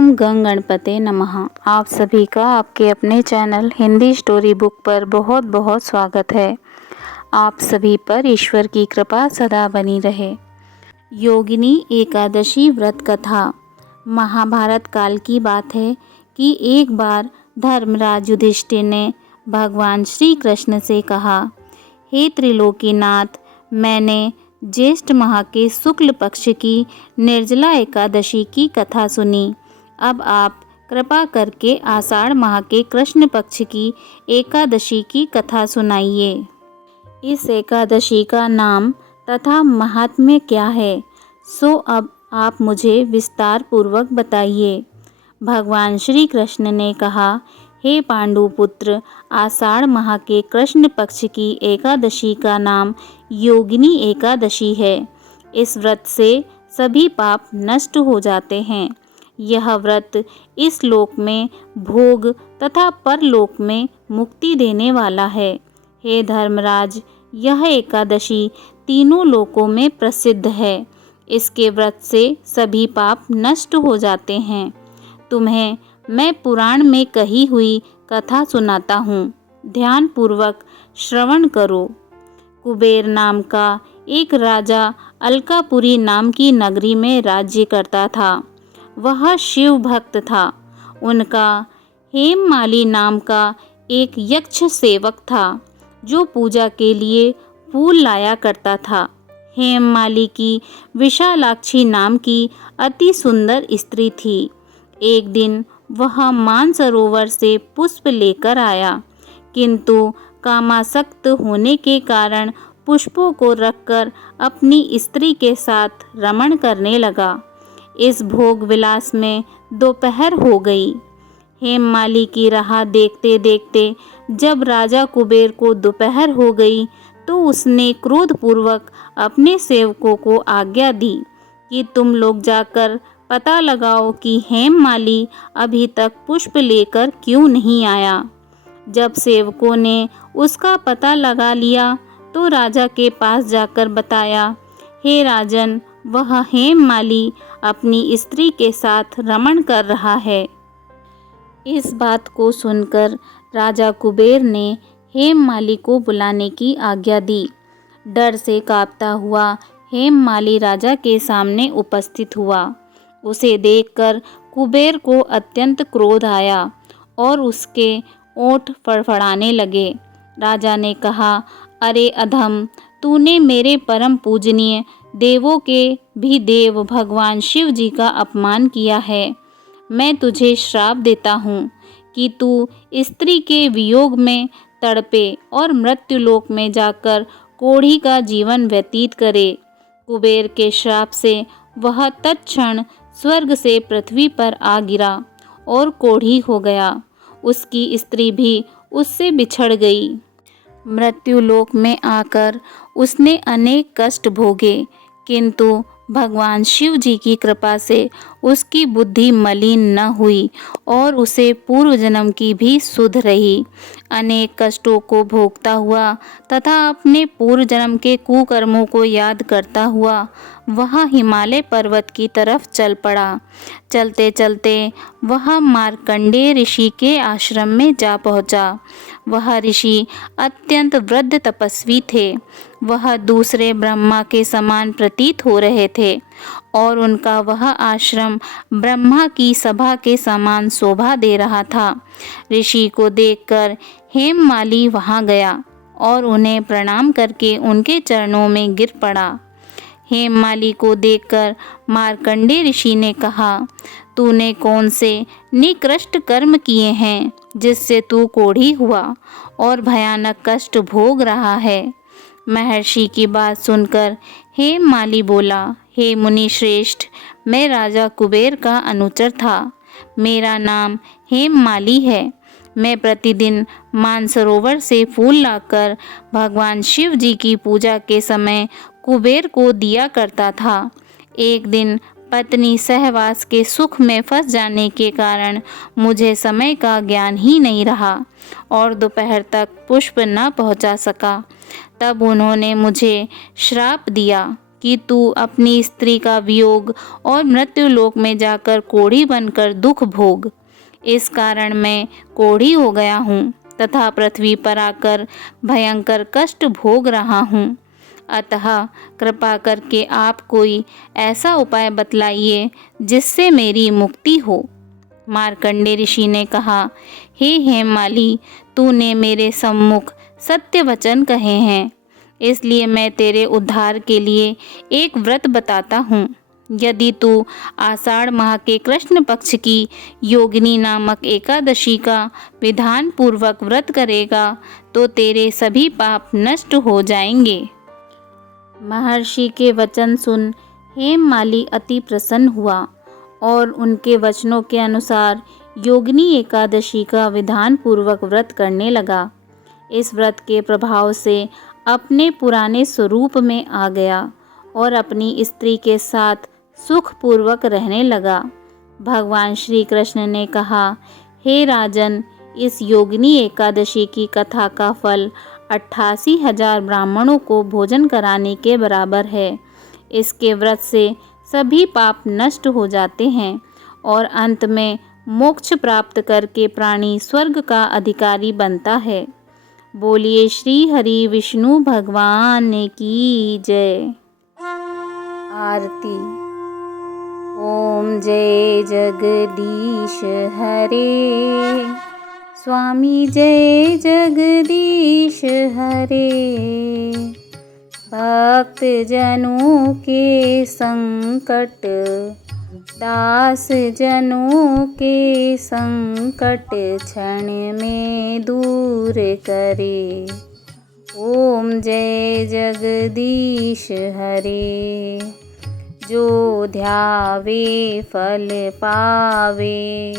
ओम गंग गणपते नमः। आप सभी का आपके अपने चैनल हिंदी स्टोरी बुक पर बहुत बहुत स्वागत है। आप सभी पर ईश्वर की कृपा सदा बनी रहे। योगिनी एकादशी व्रत कथा। महाभारत काल की बात है कि एक बार धर्मराज युधिष्ठिर ने भगवान श्री कृष्ण से कहा, हे त्रिलोकीनाथ, मैंने ज्येष्ठ माह के शुक्ल पक्ष की निर्जला एकादशी की कथा सुनी। अब आप कृपा करके आषाढ़ माह के कृष्ण पक्ष की एकादशी की कथा सुनाइए। इस एकादशी का नाम तथा महात्म्य क्या है, सो अब आप मुझे विस्तार पूर्वक बताइए। भगवान श्री कृष्ण ने कहा, हे पांडुपुत्र, आषाढ़ माह के कृष्ण पक्ष की एकादशी का नाम योगिनी एकादशी है। इस व्रत से सभी पाप नष्ट हो जाते हैं। यह व्रत इस लोक में भोग तथा परलोक में मुक्ति देने वाला है। हे धर्मराज, यह एकादशी तीनों लोकों में प्रसिद्ध है। इसके व्रत से सभी पाप नष्ट हो जाते हैं। तुम्हें मैं पुराण में कही हुई कथा सुनाता हूँ, ध्यान पूर्वक श्रवण करो। कुबेर नाम का एक राजा अलकापुरी नाम की नगरी में राज्य करता था। वह शिव भक्त था। उनका हेममाली नाम का एक यक्ष सेवक था जो पूजा के लिए फूल लाया करता था। हेममाली की विशालाक्षी नाम की अति सुंदर स्त्री थी। एक दिन वह मानसरोवर से पुष्प लेकर आया, किंतु कामासक्त होने के कारण पुष्पों को रखकर अपनी स्त्री के साथ रमण करने लगा। इस भोग विलास में दोपहर हो गई। हेममाली की राह देखते देखते जब राजा कुबेर को दोपहर हो गई तो उसने क्रोधपूर्वक अपने सेवकों को आज्ञा दी कि तुम लोग जाकर पता लगाओ कि हेममाली अभी तक पुष्प लेकर क्यों नहीं आया। जब सेवकों ने उसका पता लगा लिया तो राजा के पास जाकर बताया, हे राजन, वह हेममाली अपनी स्त्री के साथ रमण कर रहा है। इस बात को सुनकर राजा कुबेर ने हेममाली को बुलाने की आज्ञा दी। डर से कांपता हुआ हेममाली राजा के सामने उपस्थित हुआ। उसे देखकर कुबेर को अत्यंत क्रोध आया और उसके ओंठ फड़फड़ाने लगे। राजा ने कहा, अरे अधम, तूने मेरे परम पूजनीय देवों के भी देव भगवान शिव जी का अपमान किया है। मैं तुझे श्राप देता हूँ कि तू स्त्री के वियोग में तड़पे और मृत्युलोक में जाकर कोढ़ी का जीवन व्यतीत करे। कुबेर के श्राप से वह तत्क्षण स्वर्ग से पृथ्वी पर आ गिरा और कोढ़ी हो गया। उसकी स्त्री भी उससे बिछड़ गई। मृत्युलोक में आकर उसने अनेक कष्ट भोगे, किंतु भगवान शिव जी की कृपा से उसकी बुद्धि मलिन न हुई और उसे पूर्व जन्म की भी सुध रही। अनेक कष्टों को भोगता हुआ तथा अपने पूर्व जन्म के कुकर्मों को याद करता हुआ वह हिमालय पर्वत की तरफ चल पड़ा। चलते चलते वह मार्कंडेय ऋषि के आश्रम में जा पहुंचा। वह ऋषि अत्यंत वृद्ध तपस्वी थे। वह दूसरे ब्रह्मा के समान प्रतीत हो रहे थे और उनका वह आश्रम ब्रह्मा की सभा के समान शोभा दे रहा था। ऋषि को देखकर हेममाली वहां गया और उन्हें प्रणाम करके उनके चरणों में गिर पड़ा। हेममाली को देखकर मार्कंडेय ऋषि ने कहा, तूने कौन से निकृष्ट कर्म किए हैं जिससे तू कोढ़ी हुआ और भयानक कष्ट भोग रहा है। महर्षि की बात सुनकर हेममाली बोला, हे मुनि श्रेष्ठ, मैं राजा कुबेर का अनुचर था। मेरा नाम हेममाली है। मैं प्रतिदिन मानसरोवर से फूल लाकर भगवान शिव जी की पूजा के समय कुबेर को दिया करता था। एक दिन पत्नी सहवास के सुख में फंस जाने के कारण मुझे समय का ज्ञान ही नहीं रहा और दोपहर तक पुष्प न पहुंचा सका। तब उन्होंने मुझे श्राप दिया कि तू अपनी स्त्री का वियोग और मृत्यु लोक में जाकर कोढ़ी बनकर दुख भोग। इस कारण मैं कोढ़ी हो गया हूँ तथा पृथ्वी पर आकर भयंकर कष्ट भोग रहा हूँ। अतः कृपा करके आप कोई ऐसा उपाय बतलाइए जिससे मेरी मुक्ति हो। मार्कंडे ऋषि ने कहा, हे हेममाली, तूने मेरे सम्मुख सत्य वचन कहे हैं, इसलिए मैं तेरे उद्धार के लिए एक व्रत बताता हूँ। यदि तू आषाढ़ माह के कृष्ण पक्ष की योगिनी नामक एकादशी का विधान पूर्वक व्रत करेगा तो तेरे सभी पाप नष्ट हो जाएंगे। महर्षि के वचन सुन हेममाली अति प्रसन्न हुआ और उनके वचनों के अनुसार योगिनी एकादशी का विधान पूर्वक व्रत करने लगा। इस व्रत के प्रभाव से अपने पुराने स्वरूप में आ गया और अपनी स्त्री के साथ सुखपूर्वक रहने लगा। भगवान श्री कृष्ण ने कहा, हे राजन, इस योगिनी एकादशी की कथा का फल 88,000 ब्राह्मणों को भोजन कराने के बराबर है। इसके व्रत से सभी पाप नष्ट हो जाते हैं और अंत में मोक्ष प्राप्त करके प्राणी स्वर्ग का अधिकारी बनता है। बोलिए श्री हरि विष्णु भगवान की जय। आरती। ओम जय जगदीश हरे, स्वामी जय जगदीश हरे। भक्त जनों के संकट, दास जनों के संकट क्षण में दूर करे। ओम जय जगदीश हरे। जो ध्यावे फल पावे,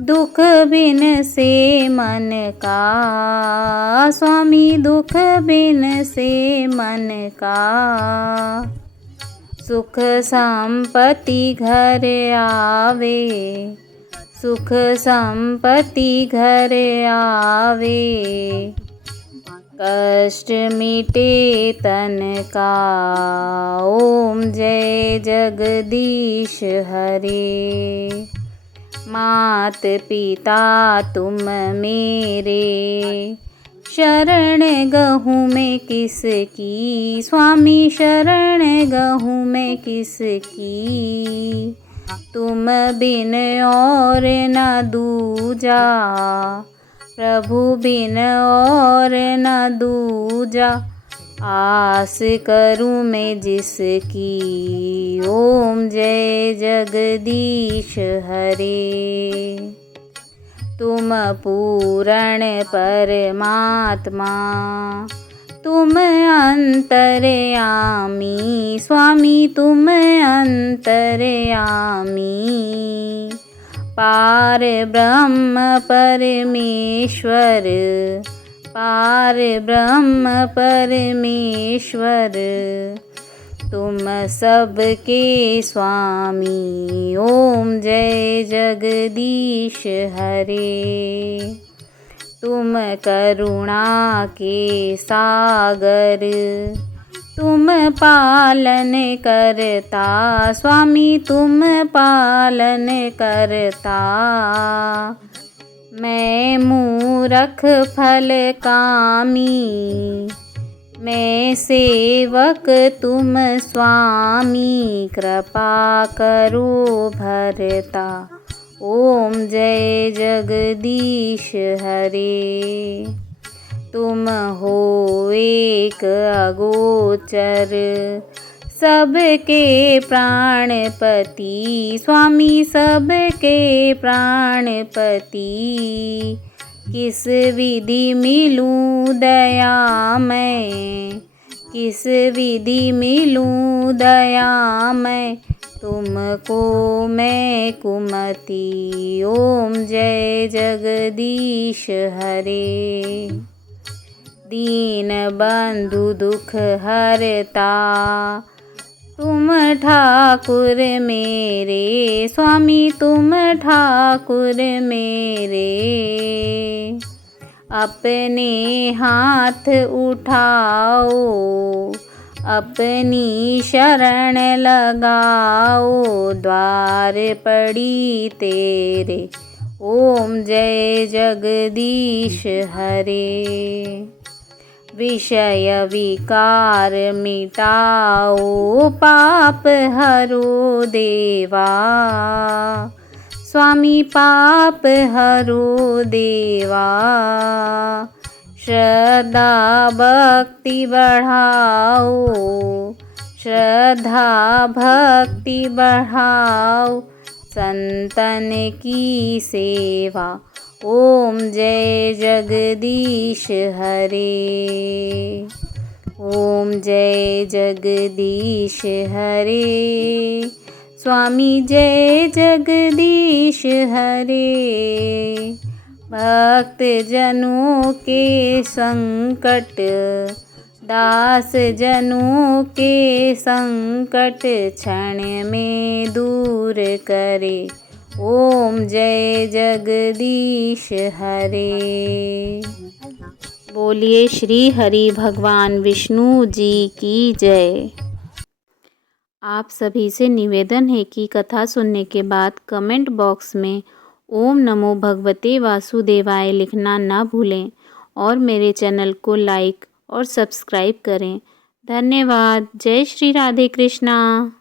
दुख बिन से मन का। स्वामी दुख बिन से मन का। सुख संपत्ति घर आवे, सुख संपत्ति घर आवे। कष्ट मिटे तन का। ओम जय जगदीश हरे। मात पिता तुम मेरे, शरण गहूँ मैं किसकी। स्वामी शरण गहूँ मैं किसकी। तुम बिन और न दूजा, प्रभु बिन और न दूजा। आस करूँ मैं जिसकी। ओम जय जगदीश हरे। तुम पूर्ण परमात्मा, तुम अंतर्यामी। स्वामी तुम अंतर्यामी। पार ब्रह्म परमेश्वर, पार ब्रह्म परमेश्वर। तुम सबके स्वामी। ओम जय जगदीश हरे। तुम करुणा के सागर, तुम पालन करता। स्वामी तुम पालन करता। मैं मूरख फल कामी, मैं सेवक तुम स्वामी। कृपा करो भरता। ओम जय जगदीश हरे। तुम हो एक अगोचर, सबके प्राणपति। स्वामी सबके प्राणपति। किस विधि मिलूं दया मैं, किस विधि मिलूं दया मैं। तुमको मैं कुमति। ओम जय जगदीश हरे। दीन बंधु दुख हरता, तुम ठाकुर मेरे। स्वामी तुम ठाकुर मेरे। अपने हाथ उठाओ, अपनी शरण लगाओ, द्वार पड़ी तेरे। ओम जय जगदीश हरे। विषय विकार मिटाओ, पाप हरो देवा। स्वामी पाप हरो देवा। श्रद्धा भक्ति बढ़ाओ, श्रद्धा भक्ति बढ़ाओ, संतन की सेवा। ओम जय जगदीश हरे। ओम जय जगदीश हरे। स्वामी जय जगदीश हरे। भक्त जनों के संकट, दास जनों के संकट क्षण में दूर करे। ओम जय जगदीश हरे। बोलिए श्री हरि भगवान विष्णु जी की जय। आप सभी से निवेदन है कि कथा सुनने के बाद कमेंट बॉक्स में ओम नमो भगवते वासुदेवाय लिखना ना भूलें और मेरे चैनल को लाइक और सब्सक्राइब करें। धन्यवाद। जय श्री राधे कृष्णा।